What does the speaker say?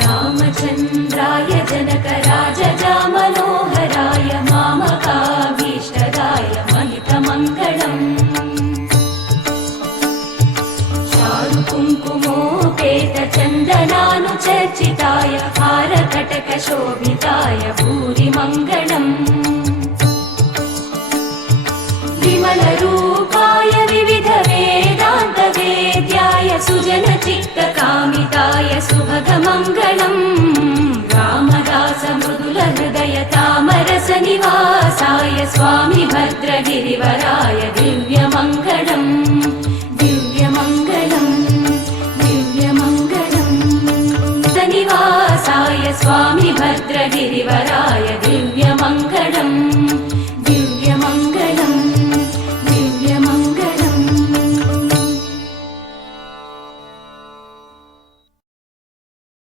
रामचन्द्राय जनकराजजामनोहराय मामकाभीष्टदाय महितमङ्गलम् चारुकुङ्कुमोपेतचन्दनानुचर्चिताय हारकटकशोभिताय भूरिमङ्गलम् विमलरूपाय विविधवेदान्तवेद्याय सुजनचित्तकामिताय सुभगमङ्गलम् रामदासमृदुलहृदय तामरसनिवासाय स्वामी भद्रगिरिवराय दिव्यमङ्गलम् दिव्यमङ्गलम् दिव्यमङ्गलम् निवासाय स्वामी भद्रगिरिवराय दिव्यमङ्गलम्